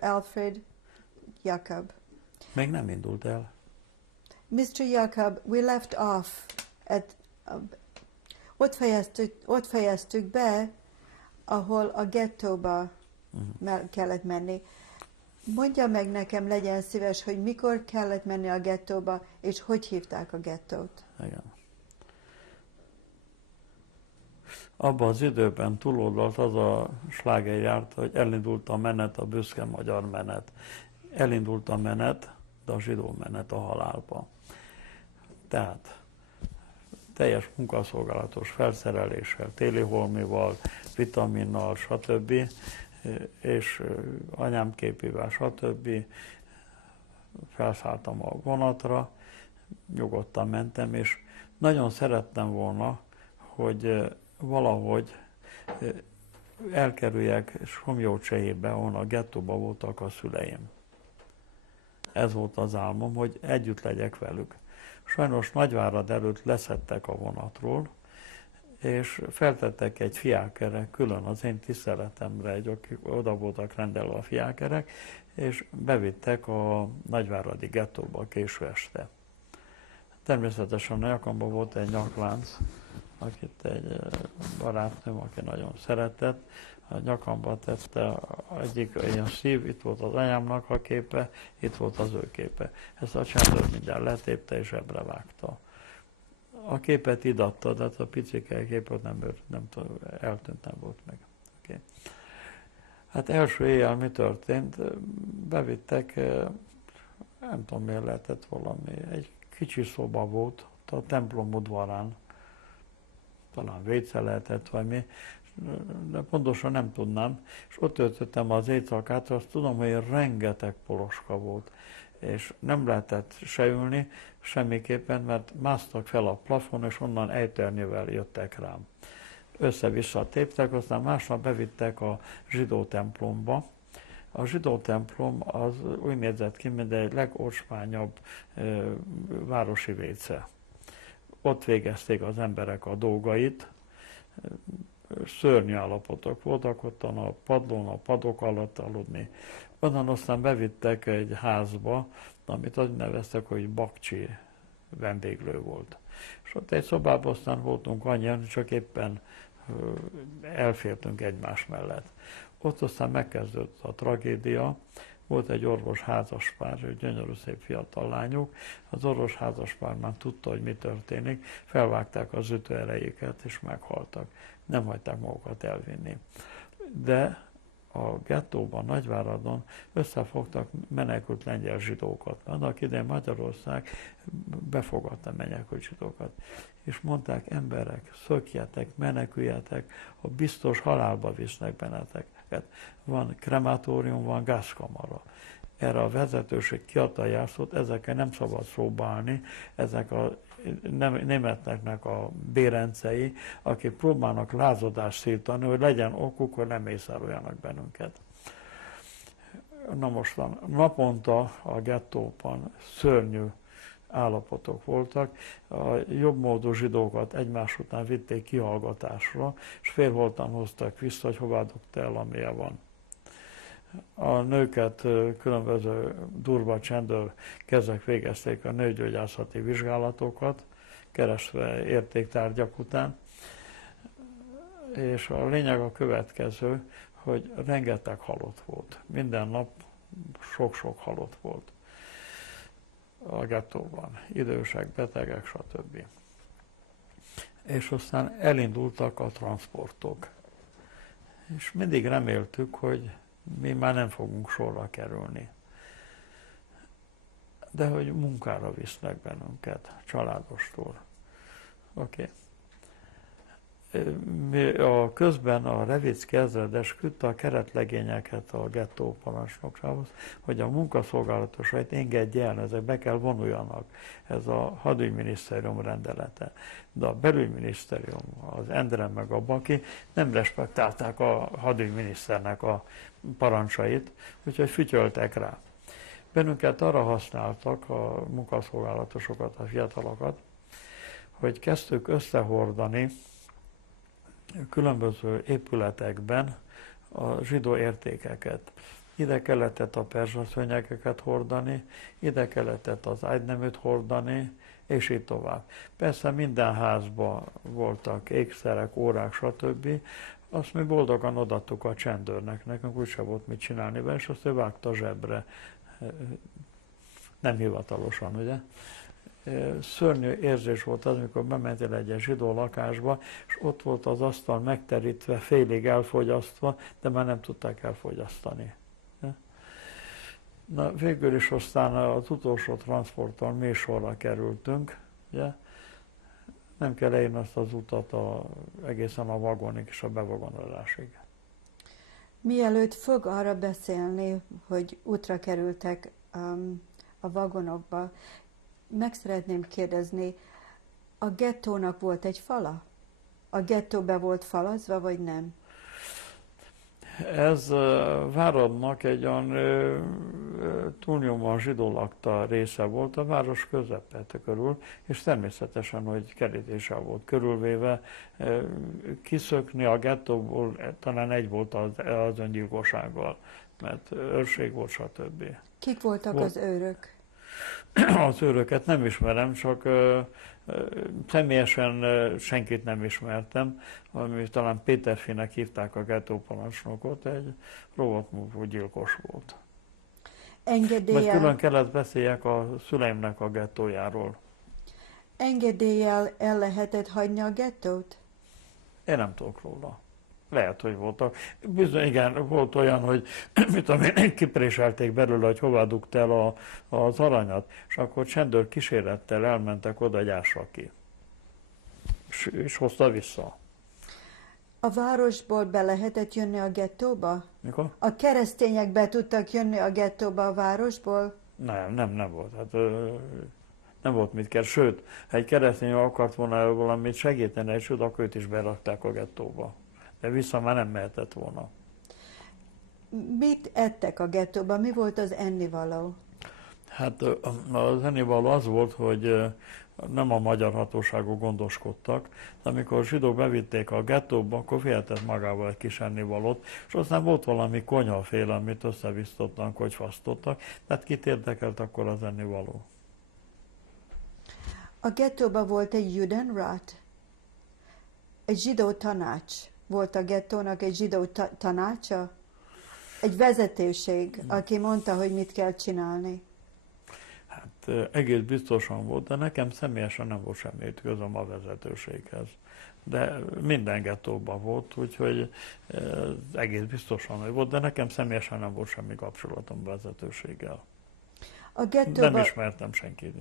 Alfred Jakob. Még nem indult el. Mr. Jakob, we left off at ott fejeztük be, ahol a gettóba kellett menni. Mondja meg nekem, legyen szíves, hogy mikor kellett menni a gettóba, és hogy hívták a gettót. Igen. Abban az időben túloldalt az a sláger járt, hogy elindult a menet, a büszke magyar menet. Elindult a menet, de a zsidó menet a halálba. Tehát teljes munkaszolgálatos felszereléssel, téliholmival, vitaminnal, stb. És anyám képével, stb. Felszálltam a vonatra, nyugodtan mentem, és nagyon szerettem volna, hogy valahogy elkerüljek Somlyócsehébe, ahol a gettóban voltak a szüleim. Ez volt az álmom, hogy együtt legyek velük. Sajnos Nagyvárad előtt leszettek a vonatról, és feltettek egy fiákere, külön az én tiszteletemre, akik oda voltak rendelve a fiákerek, és bevittek a nagyváradi gettóba késő este. Természetesen a nyakamban volt egy nyaklánc, akit egy barátnőm, aki nagyon szeretett, a nyakamba tette egyik ilyen szív, itt volt az anyámnak a képe, itt volt az ő képe. Ezt a csendőr mindjárt letépte és ebbre vágta. A képet idatta, de a picike képet nem tudom, eltűnt, nem volt meg. Okay. Hát első éjjel mi történt? Bevittek, nem tudom miért lehetett valami, egy kicsi szoba volt a templom udvarán, talán vécé lehetett, vagy mi, de pontosan nem tudnám, és ott töltöttem az éjszakát, azt tudom, hogy rengeteg poloska volt, és nem lehetett se ülni semmiképpen, mert másztak fel a plafon, és onnan ejtőernyővel jöttek rám. Össze-vissza téptek, aztán másnap bevittek a zsidó templomba. A zsidó templom az úgy nézett ki, mint egy legocsmányabb városi vécé. Ott végezték az emberek a dolgait, szörnyű állapotok voltak, ott a padlón, a padok alatt aludni. Onnan aztán bevittek egy házba, amit azt neveztek, hogy bakcsi vendéglő volt. És ott egy szobában aztán voltunk annyian, csak éppen elfértünk egymás mellett. Ott aztán megkezdődött a tragédia, volt egy orvos házaspár, gyönyörű szép fiatal lányok, az orvos házaspár már tudta, hogy mi történik, felvágták az ütőerejéket és meghaltak. Nem hagyták magukat elvinni. De a gettóban, Nagyváradon összefogtak menekült lengyel zsidókat. Annak idején Magyarország befogadta menekült zsidókat. És mondták, emberek, szökjetek, meneküljetek, ha biztos halálba visznek benneteket. Van krematórium, van gázkamara. Erre a vezetőség kiadta a jászlót, ezekkel nem szabad szóba állni, ezek a németeknek a bérencei, akik próbálnak lázadást szítani, hogy legyen okuk, hogy nem mészároljanak bennünket. Na mostan, naponta a gettóban szörnyű állapotok voltak, a jobbmódú zsidókat egymás után vitték kihallgatásra, és félholtan hoztak vissza, hogy hová dugta el, amilyen van. A nőket különböző durva csendőr kezek végezték a nőgyógyászati vizsgálatokat, keresve értéktárgyak után, és a lényeg a következő, hogy rengeteg halott volt. Minden nap sok-sok halott volt a gettóban. Idősek, betegek, stb. És aztán elindultak a transportok. És mindig reméltük, hogy mi már nem fogunk sorra kerülni. De hogy munkára visznek bennünket, családostól. Oké. Közben a Revicki ezredes küldte a keretlegényeket a gettó parancsnoksához, hogy a munkaszolgálatosait engedje el, ezek be kell vonuljanak. Ez a hadügyminisztérium rendelete. De a belügyminisztérium, az Endre meg a Baki nem respektálták a hadügyminiszternek a parancsait, úgyhogy fütyöltek rá. Bennünket arra használtak a munkaszolgálatosokat, a fiatalokat, hogy kezdtük összehordani különböző épületekben a zsidó értékeket. ide kellett a perzsaszőnyegeket hordani, ide kellett az ágyneműt hordani, és így tovább. Persze minden házban voltak ékszerek, órák, stb. Azt mi boldogan odaadtuk a csendőrnek, nekünk úgyse volt mit csinálni vele, és azt ő vágta zsebre. Nem hivatalosan, ugye? Szörnyű érzés volt az, amikor bementél egy zsidó lakásba, és ott volt az asztal megterítve, félig elfogyasztva, de már nem tudták elfogyasztani. Na, végül is aztán az utolsó transporttal mi sorra kerültünk, ugye? Nem kell leírni azt az utat egészen a vagonig és a bevagonolásig. Mielőtt fog arra beszélni, hogy útra kerültek a vagonokba, meg szeretném kérdezni, a gettónak volt egy fala? A gettó be volt falazva, vagy nem? Ez Váradnak egy olyan túlnyomóan zsidó lakta része volt, a város közepette körül, és természetesen, hogy kerítéssel volt körülvéve, kiszökni a gettóból talán egy volt az öngyilkossággal, mert őrség volt, stb. Kik voltak az őrök? Az őröket nem ismerem, csak személyesen senkit nem ismertem, ami talán Péterfinek hívták a gettóparancsnokot, egy rovatmúlvó gyilkos volt. Majd külön kellett beszéljek a szüleimnek a gettójáról. Engedéllyel el lehetett hagyni a gettót? Én nem tudok róla. Lehet, hogy voltak. Bizony, igen, volt olyan, hogy kipréselték belőle, hogy hova dugt el az aranyat, és akkor csendőr kísérettel elmentek oda gyásra ki. És hozta vissza. A városból be lehetett jönni a gettóba? Mikor? A keresztények be tudtak jönni a gettóba a városból? Nem volt. Hát, nem volt mit kell. Sőt, ha egy keresztény akart volna valamit segíteni, és akkor őt is berakták a gettóba. De vissza már nem mehetett volna. Mit ettek a gettóban? Mi volt az ennivaló? Hát az ennivaló az volt, hogy nem a magyar hatóságok gondoskodtak, de amikor a zsidók bevitték a gettóba, akkor vihetett magával egy kis ennivalót, és aztán volt valami konyhaféle, amit összevisztottak, hogy fasztottak, tehát kit érdekelt akkor az ennivaló. A gettóban volt egy Judenrat? Egy zsidó tanács. Volt a gettónak egy zsidó tanácsa? Egy vezetőség, aki mondta, hogy mit kell csinálni? Hát egész biztosan volt, de nekem személyesen nem volt semmi közöm a vezetőséghez. De minden gettóban volt, úgyhogy egész biztosan hogy volt, de nekem személyesen nem volt semmi kapcsolatom vezetőséggel. Nem ismertem senkit.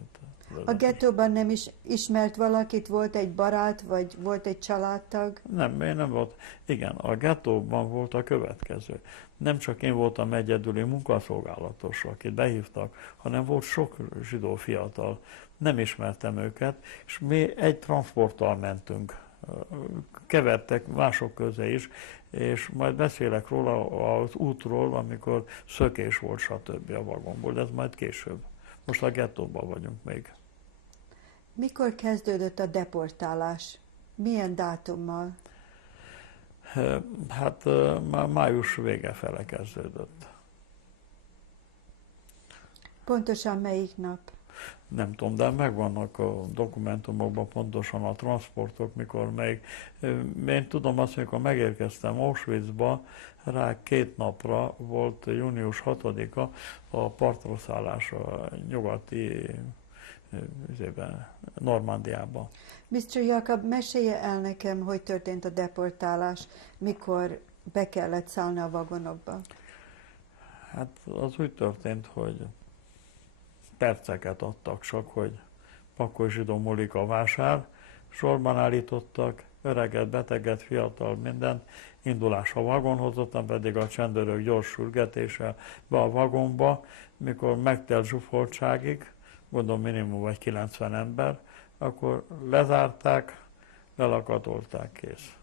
A gettóban nem is ismert valakit? Volt egy barát, vagy volt egy családtag? Nem volt. Igen, a gettóban volt a következő. Nem csak én voltam egyedüli munkaszolgálatos, akit behívtak, hanem volt sok zsidó fiatal. Nem ismertem őket, és mi egy transporttal mentünk. Kevertek mások közé is, és majd beszélek róla az útról, amikor szökés volt, stb. A vagonból, de ez majd később. Most a gettóban vagyunk még. Mikor kezdődött a deportálás? Milyen dátummal? Hát már május vége fele kezdődött. Pontosan melyik nap? Nem tudom, de megvannak a dokumentumokban pontosan a transportok, mikor még. Én tudom azt, amikor megérkeztem Auschwitzba, rá 2 napra volt június 6-a a partraszállás a nyugati Normandiában. Mr. Jakab, mesélje el nekem, hogy történt a deportálás, mikor be kellett szállni a vagonokba. Hát az úgy történt, hogy perceket adtak csak, hogy pakolj zsidó múlik a vásár, sorban állítottak, öreget, beteget, fiatal, mindent, indulás a vagonhoz, ottan pedig a csendőrök gyors sürgetése be a vagonba, mikor megtelt zsúfoltságig, gondolom minimum vagy 90 ember, akkor lezárták, lelakatolták, kész.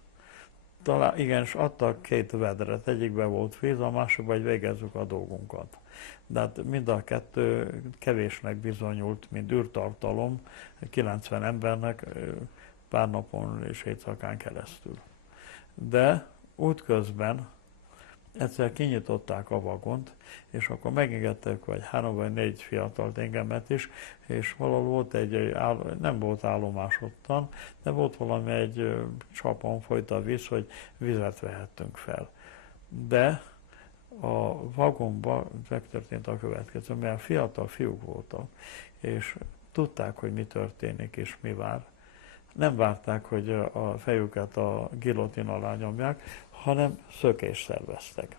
Talán igen, és adtak 2 vedret, egyikben volt víz, a másikban, hogy végezzük a dolgunkat. De hát mind a 2 kevésnek bizonyult, mint űrtartalom, 90 embernek pár napon és éjszakán keresztül. De útközben egyszer kinyitották a vagont, és akkor megengedtek vagy 3 vagy 4 fiatalt, engemet is, és valahol volt nem volt állomás ottan, de volt valami egy csapon folyt a víz, hogy vizet vehettünk fel. De a vagonban megtörtént a következő, mert fiatal fiúk voltak, és tudták, hogy mi történik és mi vár. Nem várták, hogy a fejüket a gilotin alá nyomják, hanem szökést szerveztek.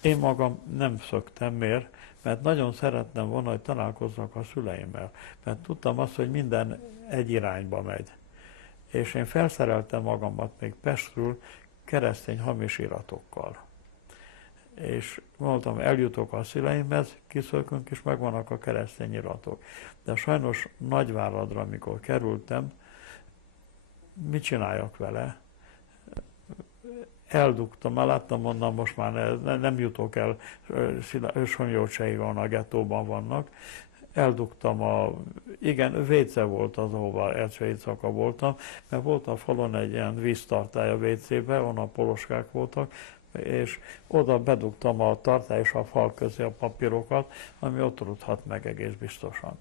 Én magam nem szöktem, miért? Mert nagyon szerettem volna, hogy találkozzak a szüleimmel. Mert tudtam azt, hogy minden egy irányba megy. És én felszereltem magamat még Pestről keresztény hamis iratokkal. És mondtam, eljutok a szüleimhez, kiszökünk, és megvannak a keresztény iratok. De sajnos Nagyváradra, amikor kerültem, mit csináljak vele? Eldugtam, már láttam, mondom, most már nem jutok el, Sonyolcsaig van, a gettóban vannak. Eldugtam igen, vécé volt az, ahova első éjszaka voltam, mert volt a falon egy ilyen víztartály a vécébe, onnan poloskák voltak, és oda bedugtam a tartály és a fal közé a papírokat, ami ott rúdhat meg egész biztosan.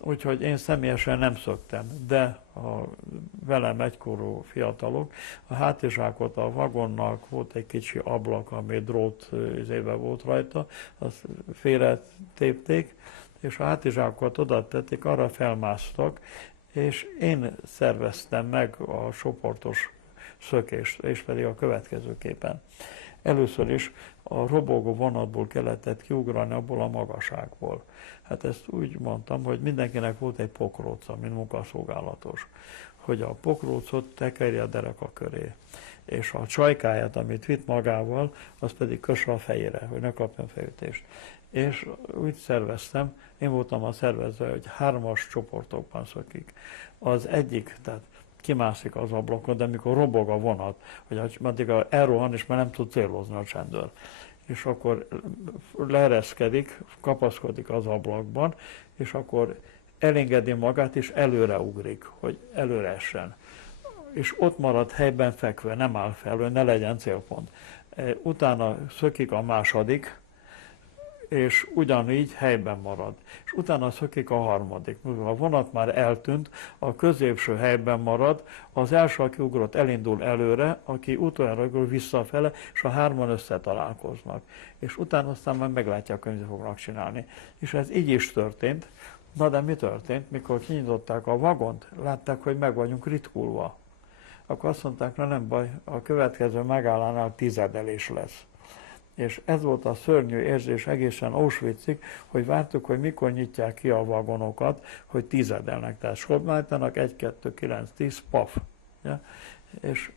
Úgyhogy én személyesen nem szöktem, de a velem egykorú fiatalok, a hátizsákot a vagonnak volt egy kicsi ablak, ami drót izébe volt rajta, azt félre tépték, és a hátizsákokat oda tették, arra felmásztak, és én szerveztem meg a csoportos szökést, és pedig a következőképpen. Először is a robogó vonatból kellett kiugrani abból a magasságból. Hát ezt úgy mondtam, hogy mindenkinek volt egy pokróca, mint munkaszolgálatos, hogy a pokrócot tekerje a dereka köré, és a csajkáját, amit vitt magával, az pedig kösse a fejére, hogy ne kapjon fejütést. És úgy szerveztem, én voltam a szervező, hogy 3-as csoportokban szökik. Az egyik, tehát kimászik az ablakon, de mikor robog a vonat, hogy addig elrohan, és már nem tud célozni a csendőr. És akkor leereszkedik, kapaszkodik az ablakban, és akkor elengedi magát, és előre ugrik, hogy előre essen. És ott marad helyben fekve, nem áll fel, hogy ne legyen célpont. Utána szökik a második, és ugyanígy helyben marad. És utána szökik a harmadik. A vonat már eltűnt, a középső helyben marad, az első, aki ugrott, elindul előre, aki utoljára ugrott visszafele, és a 3-an összetalálkoznak. És utána aztán már meglátják, hogy mit fognak csinálni. És ez így is történt. Na de mi történt? Mikor kinyitották a vagont, látták, hogy meg vagyunk ritkulva. Akkor azt mondták, na nem baj, a következő megállánál tizedelés lesz. És ez volt a szörnyű érzés egészen Auschwitzig, hogy vártuk, hogy mikor nyitják ki a vagonokat, hogy tizedelnek. Tehát sorban 1, 2, 9, 10, paf. Ja? És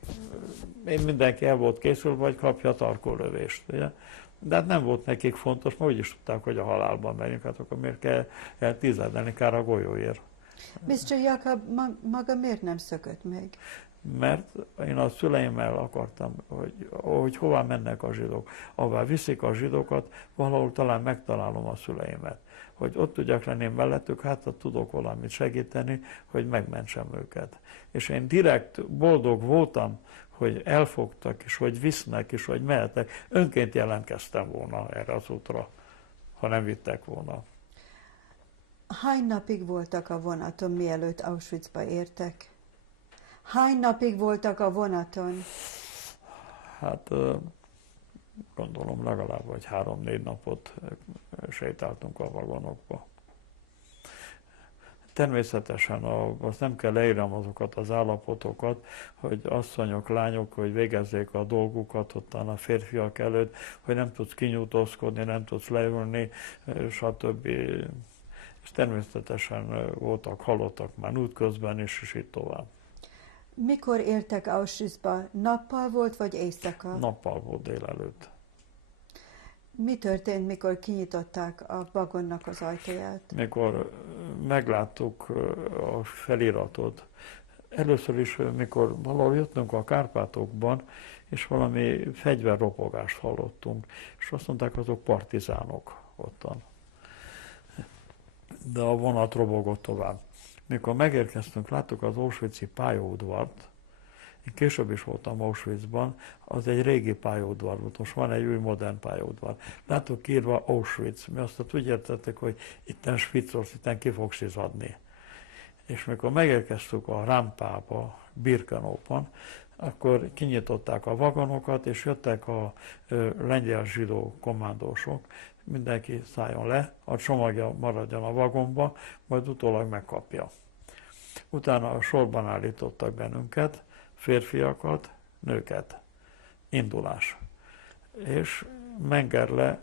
én mindenki el volt készülve, hogy kapja a tarkólövést. Ja? De hát nem volt nekik fontos, mert úgyis tudták, hogy a halálban megyünk, hát akkor miért kell tizedelni kár a golyóért. Mr. Jakab maga miért nem szökött meg? Mert én a szüleimmel akartam, hogy hová mennek a zsidók. Ahová viszik a zsidókat, valahol talán megtalálom a szüleimet. Hogy ott tudjak lenni mellettük, hát ott tudok valamit segíteni, hogy megmentsem őket. És én direkt boldog voltam, hogy elfogtak, és hogy visznek, és hogy mehetek. Önként jelentkeztem volna erre az útra, ha nem vittek volna. Hány napig voltak a vonaton, mielőtt Auschwitzba értek? Hány napig voltak a vonaton? Hát gondolom legalább vagy 3-4 napot sétáltunk a vagonokba. Természetesen azt nem kell leírnom azokat az állapotokat, hogy asszonyok, lányok, hogy végezzék a dolgukat ottan a férfiak előtt, hogy nem tudsz kinyújtózkodni, nem tudsz leülni, stb. És természetesen voltak halottak már útközben is, és így tovább. Mikor értek Auschwitzba? Nappal volt, vagy éjszaka? Nappal volt délelőtt. Mi történt, mikor kinyitották a vagonnak az ajtaját? Mikor megláttuk a feliratot, először is, mikor valahol jöttünk a Kárpátokban, és valami fegyverropogást hallottunk, és azt mondták, azok partizánok ottan. De a vonat robogott tovább. Mikor megérkeztünk, láttuk az auschwitzi pályaudvart, Én később is voltam Auschwitzban, az egy régi pályaudvar volt, most van egy új modern pályaudvar. Látok írva Auschwitz, mi azt úgy értettek, hogy itten Sviccorsz, itten ki fogsz izadni. És mikor megérkeztük a rámpába, Birkenauban, akkor kinyitották a vagonokat, és jöttek a lengyel zsidó kommandósok, mindenki szálljon le, a csomagja maradjon a vagonba, majd utólag megkapja. Utána a sorban állítottak bennünket, férfiakat, nőket. Indulás. És Mengele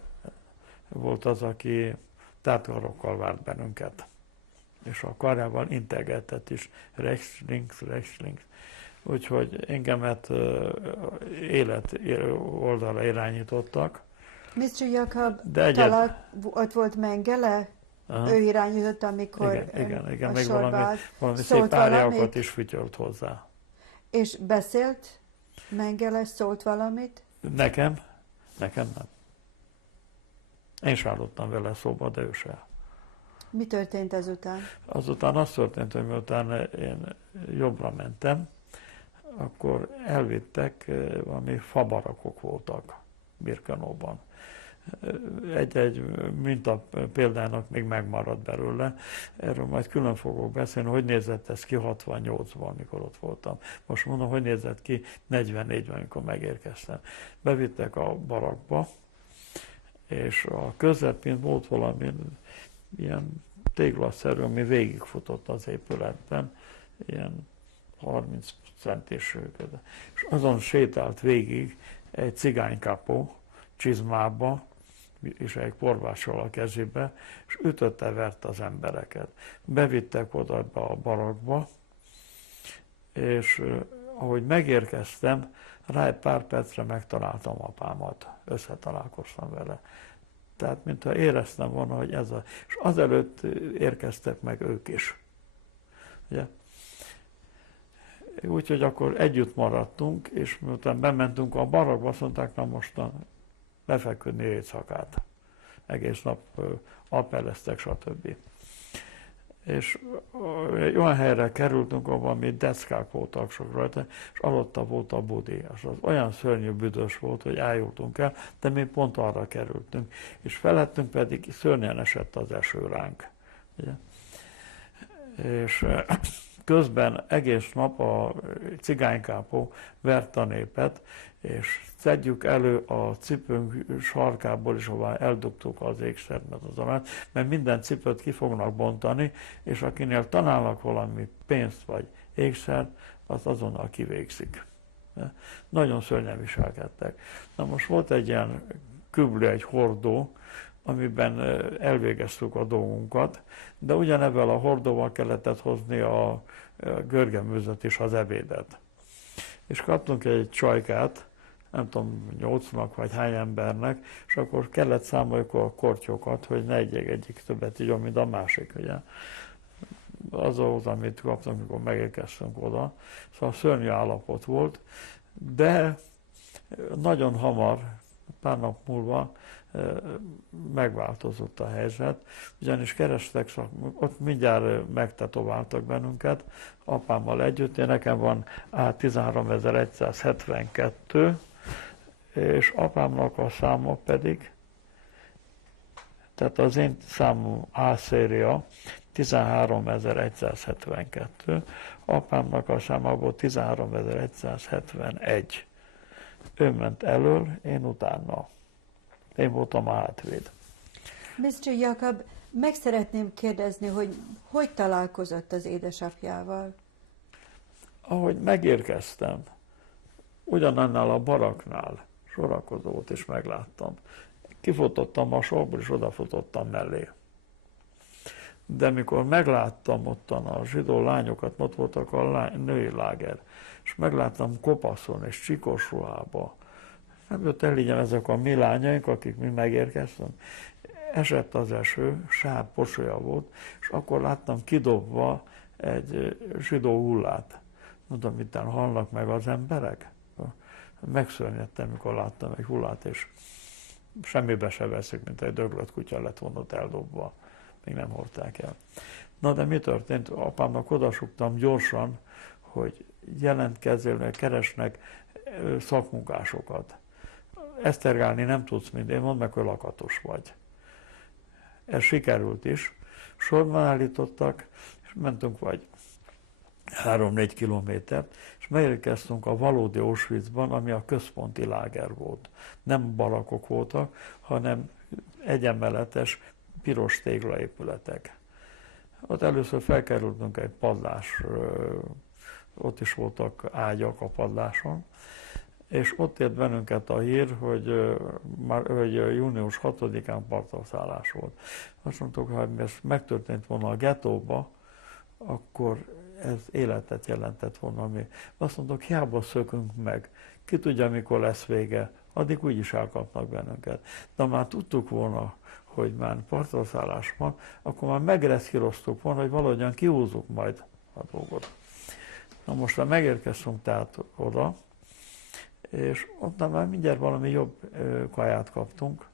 volt az, aki tártkarokkal várt bennünket. És a karjával integetett is, rechts, links, rechts, links. Úgyhogy engemet élet oldalra irányítottak. Mr. Jakab, De ott volt Mengele? Aha. Ő irányított, amikor Igen, a még sorba állt. valami Szólt szép párjákat valamit? is fütyölt hozzá. És beszélt Mengele, szólt valamit? Nekem nem. Én sem állottam vele szóba, de ő se. Mi történt ezután? Azután az történt, hogy miután én jobbra mentem, akkor elvittek, valami fabarakok voltak Birkenauban. Egy minta példának még megmaradt belőle. Erről majd külön fogok beszélni, hogy nézett ez ki 68-ban, amikor ott voltam. Most mondom, hogy nézett ki 44-ben, amikor megérkeztem. Bevittek a barakba, és a közepén volt valami ilyen téglaszerű, ami végigfutott az épületben, ilyen 30 centis, és azon sétált végig egy cigánykapó csizmába, és egy korvással a kezébe, és ütötte, verte az embereket. Bevittek oda a barakba, és ahogy megérkeztem, rá egy pár percre megtaláltam apámat, összetalálkoztam vele. Tehát, mintha éreztem volna, hogy ez a... És azelőtt érkeztek meg ők is. Ugye? Úgyhogy akkor együtt maradtunk, és miután bementünk a barakba, azt mondták, na mostan lefeküdni éjszakát. Egész nap appelleztek, stb. És egy olyan helyre kerültünk, ahol valami deckák voltak sok rajta, és alatta volt a budi. Az olyan szörnyű büdös volt, hogy ájultunk el, de mi pont arra kerültünk. És felettünk pedig szörnyen esett az eső ránk. Ugye? És közben egész nap a cigánykápó vert a népet, és szedjük elő a cipőnk sarkából is, ahová eldugtuk az ékszert, mert minden cipőt ki fognak bontani, és akinél találnak valami pénzt vagy ékszert, azt azonnal kivégzik. Nagyon szörnyen viselkedtek. Na most volt egy ilyen küblő, egy hordó, amiben elvégeztük a dolgunkat, de ugyanebben a hordóval kellett hozni a görgeműzet és az ebédet. És kaptunk egy csajkát, nem tudom, 8-nak vagy hány embernek, és akkor kellett számoljuk a kortyokat, hogy ne egyik többet így, mint a másik, ugye. Az volt, amit kaptunk, amikor megérkeztünk oda. Szóval szörnyű állapot volt, de nagyon hamar, pár nap múlva megváltozott a helyzet, ugyanis kerestek, ott mindjárt megtetováltak bennünket, apámmal együtt, nekem van A13172, és apámnak a száma pedig, tehát az én számom A-széria 13172, apámnak a számából 13171. Ő ment elől, én utána. Én voltam a hátvéd. Mr. Jakab, meg szeretném kérdezni, hogy találkozott az édesapjával? Ahogy megérkeztem, ugyanannál a baraknál sorakozó volt, és megláttam. Kifutottam a sorból, és odafutottam mellé. De mikor megláttam ottan a zsidó lányokat, ott voltak a női láger, és megláttam kopaszon és csikos ruhába, nem jött elígyem ezek a mi lányaink, akik mi megérkeztünk. Esett az eső, sár posolya volt, és akkor láttam kidobva egy zsidó hullát. Mondom, mitten halnak meg az emberek? Megszörnyedtem, mikor láttam egy hullát, és semmibe se veszik, mint egy döglött kutya lett volna ott eldobva. Még nem hordták el. Na de mi történt? Apámnak odasugtam gyorsan, hogy jelentkezzenek, keresnek szakmunkásokat. Esztergálni nem tudsz mindent, mondd meg, hogy lakatos vagy. Ez sikerült is. Sorban állítottak, és mentünk vagy 3-4 kilométert, és megérkeztünk a valódi Auschwitzban, ami a központi láger volt. Nem barakok voltak, hanem egyenmeletes, piros téglaépületek. Ott először felkerültünk egy padlás, ott is voltak ágyak a padláson, és ott ért bennünket a hír, hogy június 6-án partraszállás volt. Azt mondtuk, ha ez megtörtént volna a gettóba, akkor ez életet jelentett volna. Azt mondtuk, hiába szökünk meg, ki tudja, mikor lesz vége, addig úgyis elkapnak bennünket. De már tudtuk volna, hogy már partraszállás van, akkor már megreszkíroztuk volna, hogy valahogyan kihúzzuk majd a dolgot. Na most már megérkeztünk tehát oda, és ott már mindjárt valami jobb kaját kaptunk.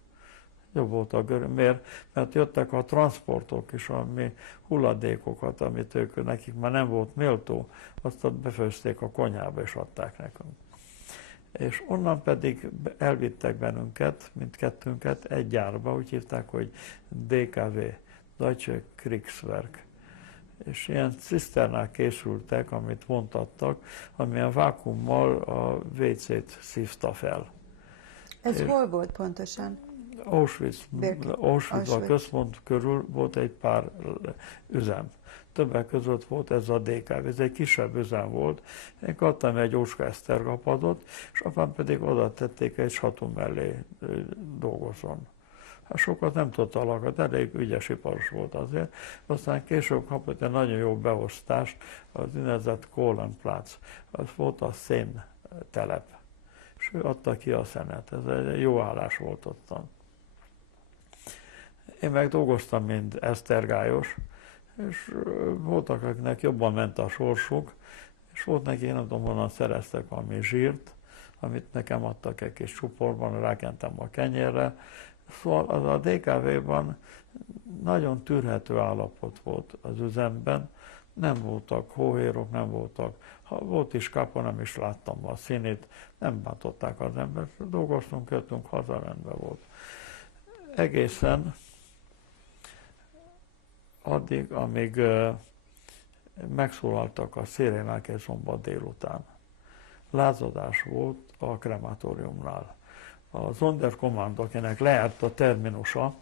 Jobb volt a görög. Miért? Mert jöttek a transportok is, ami hulladékokat, amit nekik már nem volt méltó, azt befőzték a konyhába és adták nekünk. És onnan pedig elvittek bennünket, mindkettőnket egy gyárba, úgy hívták, hogy DKW, Deutsche Kriegswerk. És ilyen ciszternák készültek, amit vontattak, amilyen vákuummal a WC-t szívta fel. Ez hol volt pontosan? Auschwitz a központ körül volt egy pár üzem. Többek között volt ez a DKV, ez egy kisebb üzem volt. Én kaptam egy ócska esztergapadot, és apám pedig oda tették egy satum mellé dolgozzon. Hát sokat nem tudta lakni, elég ügyes iparos volt azért. Aztán később kapott egy nagyon jó beosztást, az úgynevezett Kohlenplatz. Az volt a szén telep. És ő adta ki a szenet. Ez egy jó állás volt ottan. Én meg dolgoztam, mint esztergályos, és voltak, akiknek jobban ment a sorsuk, és volt neki, én nem tudom, honnan szereztek valami zsírt, amit nekem adtak egy kis csuporban, rákentem a kenyérre. Szóval az a DKV-ban nagyon tűrhető állapot volt az üzemben, nem voltak hóhérok, nem voltak, ha volt is kapa, nem is láttam a színét, nem bántották az embert, dolgoztunk, jöttünk haza, rendben volt. Egészen addig, amíg megszólaltak a szirénák egy szombat délután. Lázadás volt a krematóriumnál. A Sonderkommando, akinek lejárt a terminusa,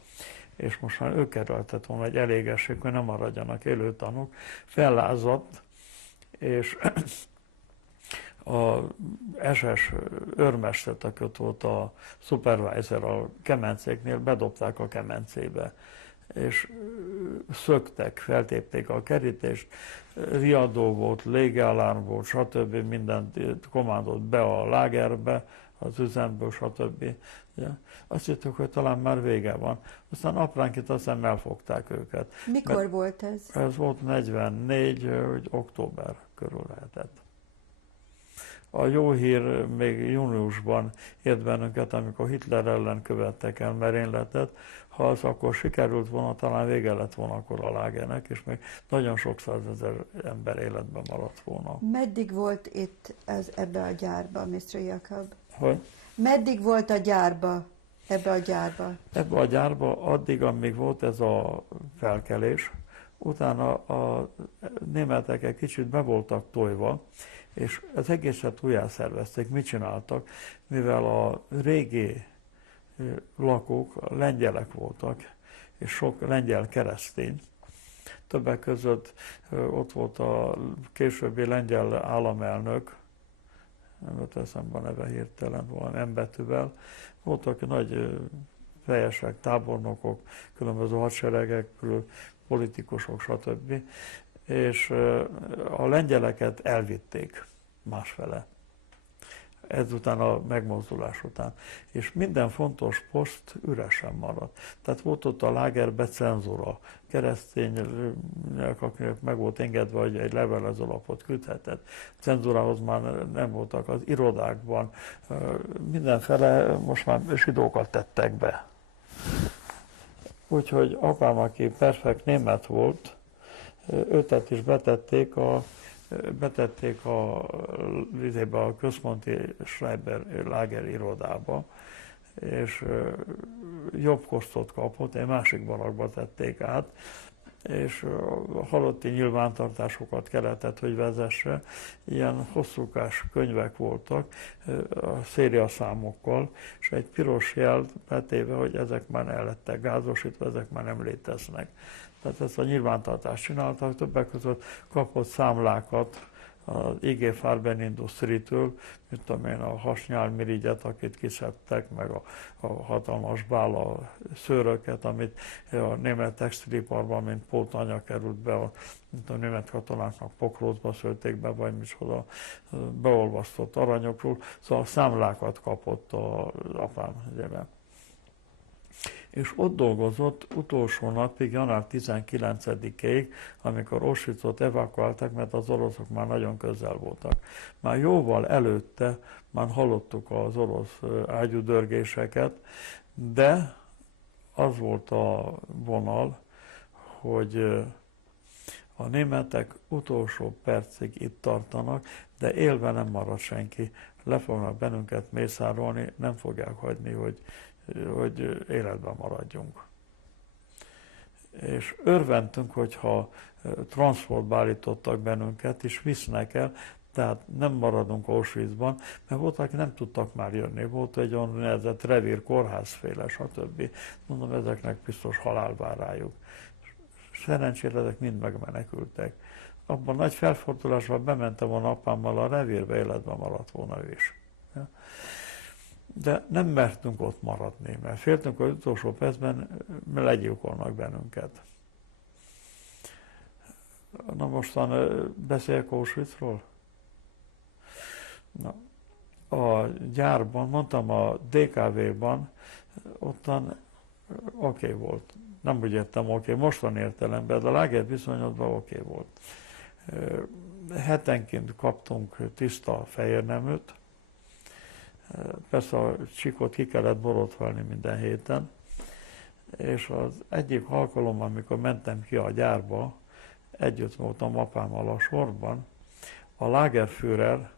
és most már ő kerültett volna egy elégesség, hogy nem maradjanak élő tanúk, fellázadt, és a SS őrmestert, aki ott volt a supervisor a kemencéknél, bedobták a kemencébe, és szöktek, feltépték a kerítést, riadó volt, légialarm volt, stb. Mindent kommandott be a lágerbe, az üzemből, stb. Ja. Azt hittük, hogy talán már vége van. Aztán apránként aztán elfogták őket. Mikor volt ez? Ez volt 44, hogy október körül lehetett. A jó hír még júniusban ért bennünket, amikor Hitler ellen követtek el merényletet. Ha az akkor sikerült volna, talán vége lett volna akkor a lágernek, és még nagyon sok százezer ember életben maradt volna. Meddig volt itt ebbe a gyárba, Mr. Jakab? Hogy? Meddig volt a gyárba, ebbe a gyárba? Ebbe a gyárba addig, amíg volt ez a felkelés, utána a németek egy kicsit be voltak tojva, és az egészet újjá szervezték. Mit csináltak? Mivel a régi lakók a lengyelek voltak, és sok lengyel keresztény, többek között ott volt a későbbi lengyel államelnök, nem jut eszembe a neve hirtelen, valami M betűvel, voltak nagy fejesek, tábornokok, különböző hadseregekből, politikusok, stb. És a lengyeleket elvitték másfele. Ezután a megmozdulás után. És minden fontos poszt üresen maradt. Tehát volt ott a lágerbe cenzúra. Keresztények, akinek meg volt engedve, hogy egy levelezőlapot küldhetett. Cenzúrához már nem voltak az irodákban. Mindenfele most már zsidókat tettek be. Úgyhogy apám, aki perfekt német volt, őtet is betették a betették a központi Schreiber Lager irodába, és jobb kosztot kapott, egy másik barakba tették át, és halotti nyilvántartásokat kellett, hogy vezesse. Ilyen hosszúkás könyvek voltak a szériaszámokkal, és egy piros jel betéve, hogy ezek már el lettek gázosítva, ezek már nem léteznek. Tehát ezt a nyilvántartást csináltak, többek között kapott számlákat az IG Farben Industry-től, mint tudom én, a hasnyálmirigyet, akit kiszedtek, meg a hatalmas bála szőröket, amit a német textiliparban, mint pótanyag került be, mint a német katonáknak pokrócba szőtték be, vagy micsoda beolvasztott aranyokról, szóval számlákat kapott az apám egyébben. És ott dolgozott utolsó napig, január 19-ig, amikor Auschwitzot evakuáltak, mert az oroszok már nagyon közel voltak. Már jóval előtte már hallottuk az orosz ágyúdörgéseket, de az volt a vonal, hogy a németek utolsó percig itt tartanak, de élve nem marad senki. Le fognak bennünket mészárolni, nem fogják hagyni, hogy életben maradjunk. És örventünk, hogyha transportba állítottak bennünket, és visznek el, tehát nem maradunk Auschwitzban, mert volt, akik nem tudtak már jönni. Volt egy olyan nevezett revír, kórházféle, stb. Mondom, ezeknek biztos halál vár rájuk. Szerencsére ezek mind megmenekültek. Abban nagy felfordulásban bementem volna apámmal a revírbe, életben maradt volna ő is. De nem mertünk ott maradni, mert féltünk, hogy az utolsó percben legyilkolnak bennünket. Na mostan beszéljek Auschwitzról? Na, a gyárban, mondtam a DKV-ban, ottan oké volt. Nem úgy értem oké, mostan értelemben, de a láger viszonylatban oké volt. Hetenként kaptunk tiszta fehérneműt, persze a csikot ki kellett borotválni minden héten, és az egyik alkalommal, amikor mentem ki a gyárba, együtt voltam apámmal a sorban, a Lagerführer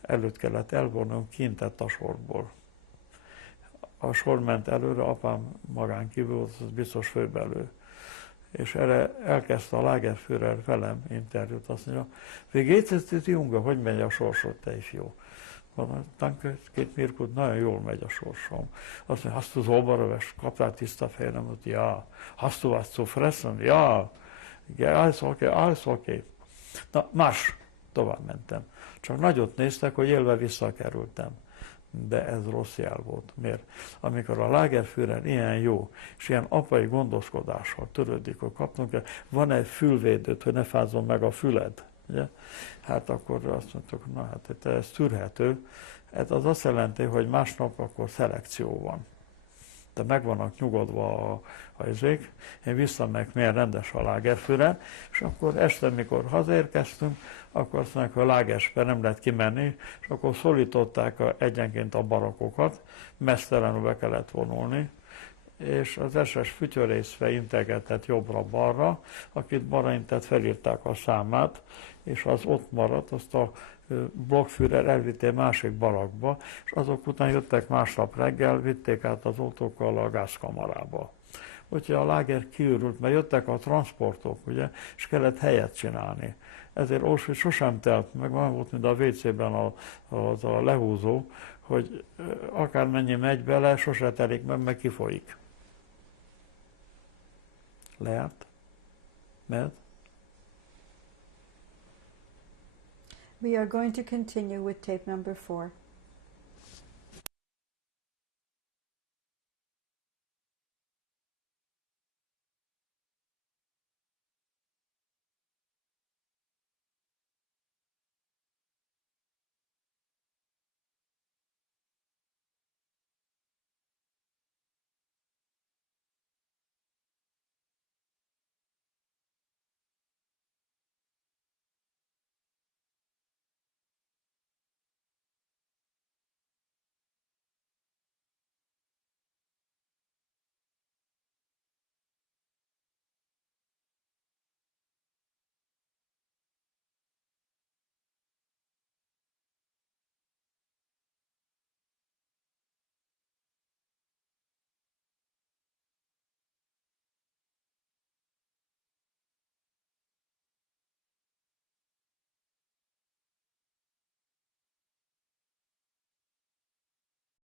előtt kellett elvonnunk, kintett a sorból. A sor ment előre, apám magán kívül, az biztos főbelő. És erre elkezdte a Lagerführer velem interjút, azt mondja, wie geht es dir, Junge, hogy megy a sorsod, te ifjú? Danke, geht mir gut, nagyon jól megy a sorsom. Azt mondja, hast du sauberes, kaptál tiszta fejlemet? Ja. Hast du was zu fressen? Ja. Ja, alles okay, alles okay. Na, más, tovább mentem. Csak nagyot néztek, hogy élve visszakerültem. De ez rossz jel volt. Miért? Amikor a Lagerführer ilyen jó, és ilyen apai gondoskodással törődik, hogy kapnunk, van egy fülvédőt, hogy ne fázzon meg a füled. Ugye? Hát akkor azt mondtuk, na hát ez tűrhető. Ez az azt jelenti, hogy másnap akkor szelekció van. De meg vannak nyugodva a izék, én visszamegyek, milyen rendes a Lagerführer, és akkor este, mikor hazaérkeztünk, akkor azt mondják, hogy a Lagersper nem lehet kimenni, és akkor szólították egyenként a barakokat, mesztelenül be kellett vonulni, és az SS fütyörészve integetett jobbra-balra, akit balra intett, felírták a számát, és az ott maradt, azt a Blockführer elvitték másik barakba, és azok után jöttek másnap reggel, vitték át az autókkal a gázkamarába. Úgyhogy a láger kiürült, mert jöttek a transportok, ugye, és kellett helyet csinálni. Ezért Auschwitz sosem telt meg, van volt, mint a WC-ben az a lehúzó, hogy akármennyi megy bele, sose telik meg kifolyik. Lehet? Mert? We are going to continue with tape number 4.